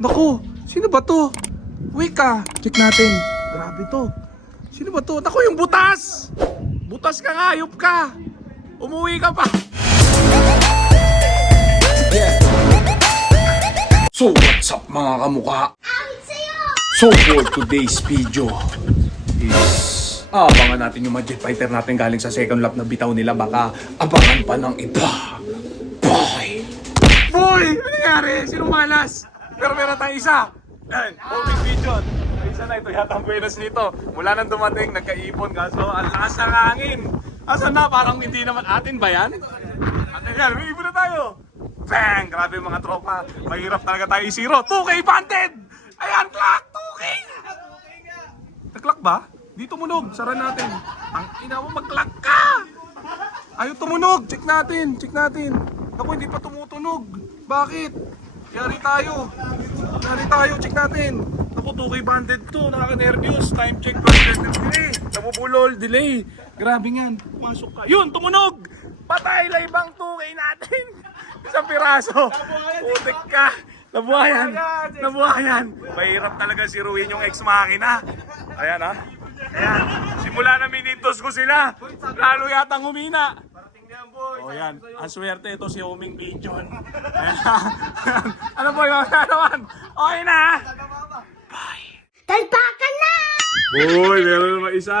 Naku, sino ba to? Wait ka, check natin. Grabe to. Sino ba to? Naku, yung butas! Butas ka nga, ayop ka! Umuwi ka pa! So what's up mga kamukha? So for today's video is abangan natin yung mga jet fighter natin galing sa second lap na bitaw nila. Baka abangan pa ng iba. Boy! Boy! Ano nangyari? Sino malas? Pero meron tayong isa. Yan, homing pigeon. Isa na ito yata ang buenas nito. Mula nang dumating, nagkaipon kaso ang lakas ng hangin. Asan na? Parang hindi naman atin ba yan? Atin yan, may ibon na tayo. Bang! Grabe mga tropa. Mahirap talaga tayo i-zero. 2K banded! Ayan, clock! 2K! Nag-clock ba? Di tumunog. Sara natin. Ang ina mo, mag-clock ka! Ayaw tumunog. Check natin. Check natin. Ako, hindi pa tumutunog. Bakit? Yari tayo. Yari tayo. Check natin. Ako, 2K banded to. Nakaka-nervous. Time check. Delay. Nabubulol. Delay. Grabe nga. Pumasok ka. Yun, tumunog! Patay laibang 2K natin. Isang piraso. Putik ka. Nabuhayan. Nabuhayan. Mahirap talaga siruin yung ex-makina. Ayan ha. Ayan. Simula na minitos ko sila. Lalo yatang humina. O yan. Ang swerte ito si Homing Pigeon. Ano po yung mga naman? Okay na. Bye. Talpakan na! Uy, meron naman isa.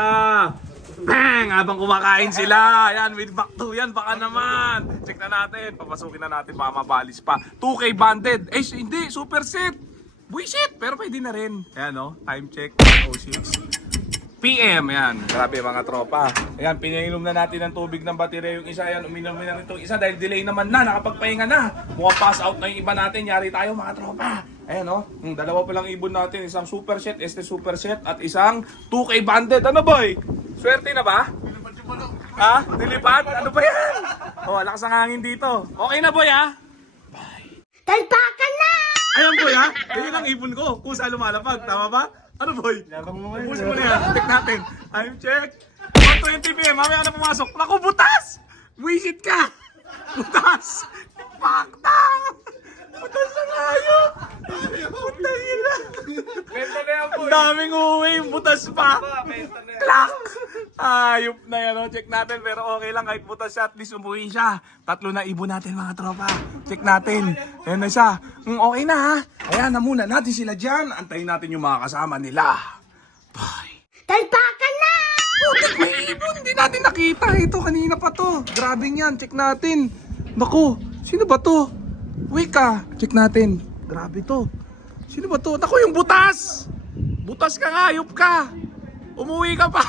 Bang! Habang kumakain sila. Ayan, with back to yan. Baka naman. Check na natin. Papasukin na natin. Baka mabalis pa. 2K banded. Eh, hindi. Super set. Buisit. Pero pwede na rin. Ayan, no? Time check. 1:06 PM. Ayan. Grabe mga tropa. Ayan, pinainom na natin ng tubig ng baterya yung isa. Ayan, uminom na rin itong isa dahil delay naman na. Nakapagpahinga na. Mukhang pass out na yung iba natin. Yari tayo mga tropa. Ayan o, dalawa pa lang ibon natin. Isang super set, super set at isang 2K banded. Ano boy? Swerte na ba? Ha? Nilipad? Ano ba yan? Oh, lakas ang hangin dito. Okay na boy ha? Bye. Talpakan na! Ayan boy ha? Ganyan ang ibon ko. Kusa lumalapag. Tama ba? Ano boy? Push mo na yan. Check natin. Time check. 1:20 PM. Mamaya ka na pumasok. Naku, butas! Wisit ka! Butas! Pakta! Butas na hayop! Butas na! Ang daming uwi. Butas pa! Clock! Ayop na yan. Oh. Check natin. Pero okay lang. Kahit butas siya, at least umuwi siya. 3 na ibon natin mga tropa. Check natin. Ayan na siya. Okay na ha. Ayan na muna natin sila dyan. Antayin natin yung mga kasama nila. Bye. Talpakan na! Putik, may ibon. Hindi natin nakita. Ito, kanina pa to. Grabe yan. Check natin. Naku, sino ba to? Wait ka. Check natin. Grabe to. Sino ba to? Naku, yung butas! Butas ka nga, ayop ka. Umuwi ka pa.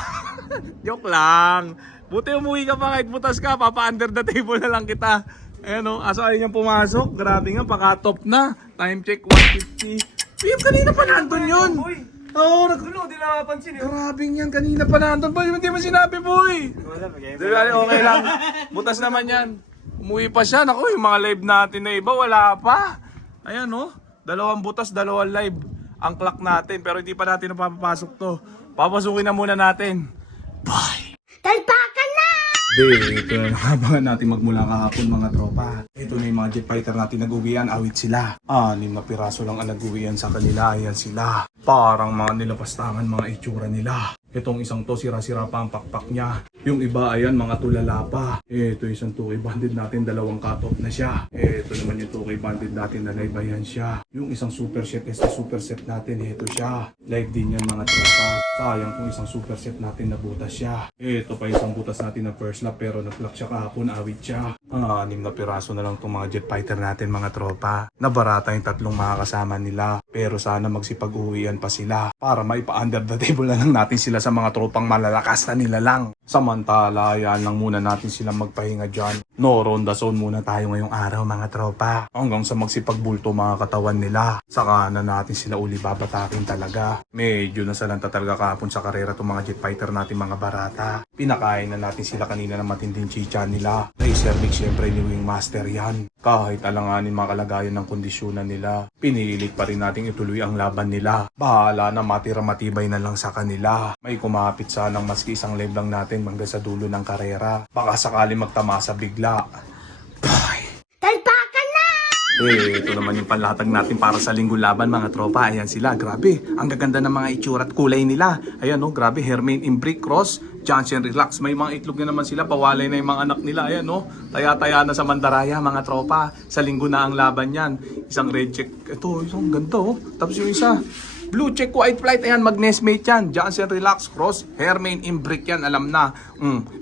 Joke lang. Buti umuwi ka pa kahit butas ka. Papa-under the table na lang kita. Ayan o. Aso ayaw niyang pumasok. Grabe nga, paka-top na. Time check 1:50 PM. Kanina pa nandun yun. Oo, Di nakapansin eh. grabe yan. Kanina pa nandun. Boy, hindi mo sinabi, boy. Di ba, okay lang. Butas naman yan. Umuwi pa siya. Naku, yung mga live natin na iba, wala pa. Ayan o. 2 butas, 2 live. Ang clock natin. Pero hindi pa natin napapasok to. Papasukin na muna natin. Bye! Talpakan na! Ito na nakabangan natin magmula kahapon mga tropa. Ito na yung mga jet fighter natin nag-uwian, awit sila. 6 na piraso lang ang nag-uwian sa kanila, ayan sila. Parang mga nilapastangan mga itsura nila. Itong isang to, sira-sira pa ang pakpak niya. Yung iba, ayan, mga tulala pa. Ito isang 2K banded natin, 2 cut-off na siya. Ito naman yung 2K banded natin na live, ayan siya. Yung isang super set, super set natin, ito siya. Live din yan mga tropa. Sayang kung isang super set natin nabutas siya. Ito pa isang butas natin na first lap pero nag-clock siya kahapon, awit siya. 6 na piraso na lang itong mga jet fighter natin mga tropa. Nabarata yung 3 mga kasama nila. Pero sana magsipag-uwian pa sila para maipa-under the table na lang natin sila sa mga tropang malalakas na nila lang. Samantala, yan lang muna natin silang magpahinga dyan. No, ronda zone muna tayo ngayong araw mga tropa. Hanggang sa magsipagbulto mga katawan nila. Saka na natin sila uli babatakin talaga. Medyo nasalanta talaga kahapon sa karera itong mga jet fighter natin mga barata. Pinakain na natin sila kanina ng matinding chicha nila. Racer mix syempre ni Wingmaster yan. Kahit alanganin mga kalagayan ng kondisyonan nila, pinilit pa rin nating ituloy ang laban nila. Bahala na matira matibay na lang sa kanila. May kumapit sanang maski isang live lang natin hanggang sa dulo ng karera. Baka sakali magtamasa bigla. Bye! Talpakan na! Ito naman yung panlatag natin para sa linggo laban mga tropa. Ayan sila, grabe. Ang gaganda ng mga itsura at kulay nila. Ayan no, grabe. Hermain Imbric Cross, Johnson Relax. May mga itlog na naman sila, pawalay na yung mga anak nila. Ayan no, taya-taya na sa Mandaraya mga tropa. Sa linggo na ang laban yan. Isang red check. Ito, isang ganda oh. Tapos yung isa, blue check white flight, ayan, mag-nestmate yan. Johnson Relax Cross, Hermain Imbric yan, alam na.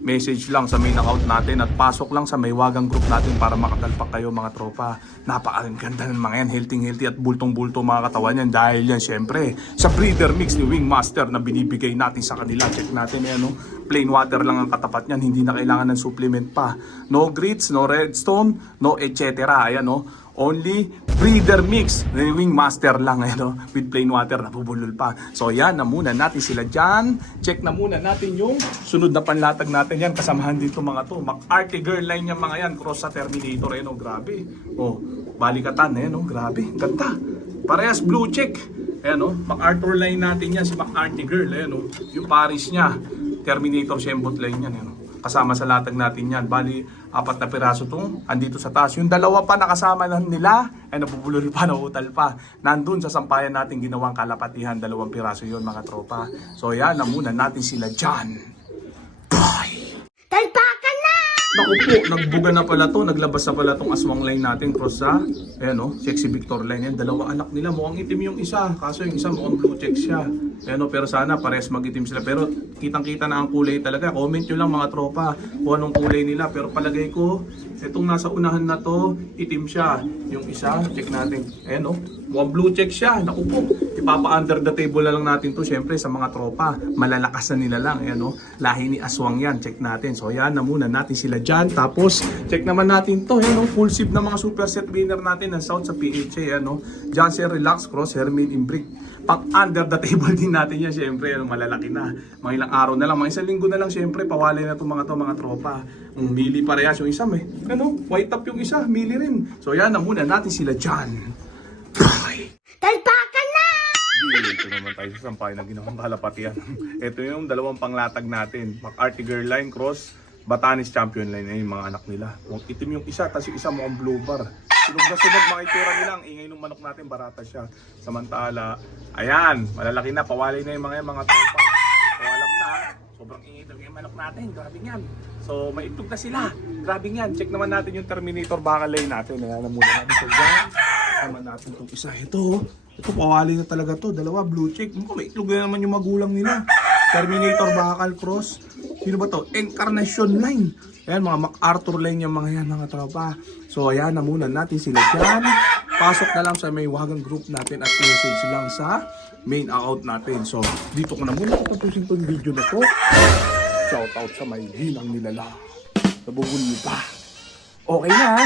Message lang sa main account natin at pasok lang sa may wagang group natin para makatalpak kayo mga tropa. Napakaganda ng mga yan, healthy at bultong-bulto mga katawan yan. Dahil yan syempre sa breeder mix ni Wingmaster na binibigay natin sa kanila. Check natin yan, no? Plain water lang ang katapat niyan, hindi na kailangan ng supplement pa. No grits, no redstone, no etc. Ayan, no? Only breeder mix ni Wingmaster lang, ano, with plain water, napubulol pa. So yan na muna natin sila dyan. Check na muna natin yung sunod na panlatag natin yan. Kasamahan dito mga to. McArty girl line yung mga yan. Cross sa Terminator, eh, no? Grabe. Oh, balikatan, eh, no? Grabe. Ganda. Parehas blue check. Ayan, no? MacArthur line natin yan. Si McArty girl, eh, no? Yung Paris niya. Terminator Shembot line yan, eh, no? Kasama sa latag natin yan. Bali, 4 na piraso itong andito sa taas. Yung dalawa pa nakasama na nila, ay nabubulol pa, nautal pa. Nandun sa sampayan natin ginawang kalapatihan, 2 piraso yon mga tropa. So yan na muna natin sila dyan. Bye! Talpakan na! Naku po, nagbuga na pala to, naglabas na pala tong aswang line natin, cross sa, ayan o, Sexy Victor line yan. 2 anak nila, mukhang itim yung isa, kaso yung isa mukhang blue check siya. Ayan o, pero sana pares mag-itim sila. Pero kitang-kita na ang kulay talaga. Comment nyo lang mga tropa kung anong kulay nila. Pero palagay ko, itong nasa unahan na to, itim siya. Yung isa, check natin. Ayan o, mukhang blue check siya. Naku po, ipapa-under the table na lang natin to. Syempre sa mga tropa, malalakas na nila lang. Ayan o, lahi ni aswang yan. Check natin. So yan na muna natin sila dyan. Tapos, check naman natin to. Ayan o, full sip na mga super set winner natin ng South sa PHA. Ayan o, Johnson Relax Cross, Hermain Imbric. Pag under the table din natin yan, syempre, ano, malalaki na. Mga ilang araw na lang, mga isang linggo na lang, syempre, pawalay na itong mga tropa. Mili parehas yung isa, may, ano, white top yung isa, mili rin. So yan na muna natin sila dyan. Bye! Talpakan na! Dito naman tayo sa sampay na ginawang kalapatian. Ito yung 2 panglatag natin. McArty girl line, cross, Batanes champion line, yung mga anak nila. Itim yung isa, tapos yung isa mukhang blue bar. Sunog na sunog, mga itsura nila. Ang ingay ng manok natin, barata siya. Samantala, ayan, malalaki na, pawalay na yung mga tropa. So alam na, sobrang ingay talaga yung manok natin. Grabe yan. So may itlog na sila. Grabe yan. Check naman natin yung Terminator baka lane natin. Ayan, muna natin ito dyan. Tama natin itong isa. Ito pawalay na talaga to. 2 blue check. May itlog na naman yung magulang nila. Terminator bakal cross. Sino ba to? Encarnacion line. Ayan, mga MacArthur line yung mga yan, mga tropa. So ayan na muna natin sila dyan. Pasok na lang sa may wagang group natin at message lang sa main account natin. So dito ko na muna tapusin itong video na to. Shout out sa may hinang nilala. Nabubuli pa. Okay na ha?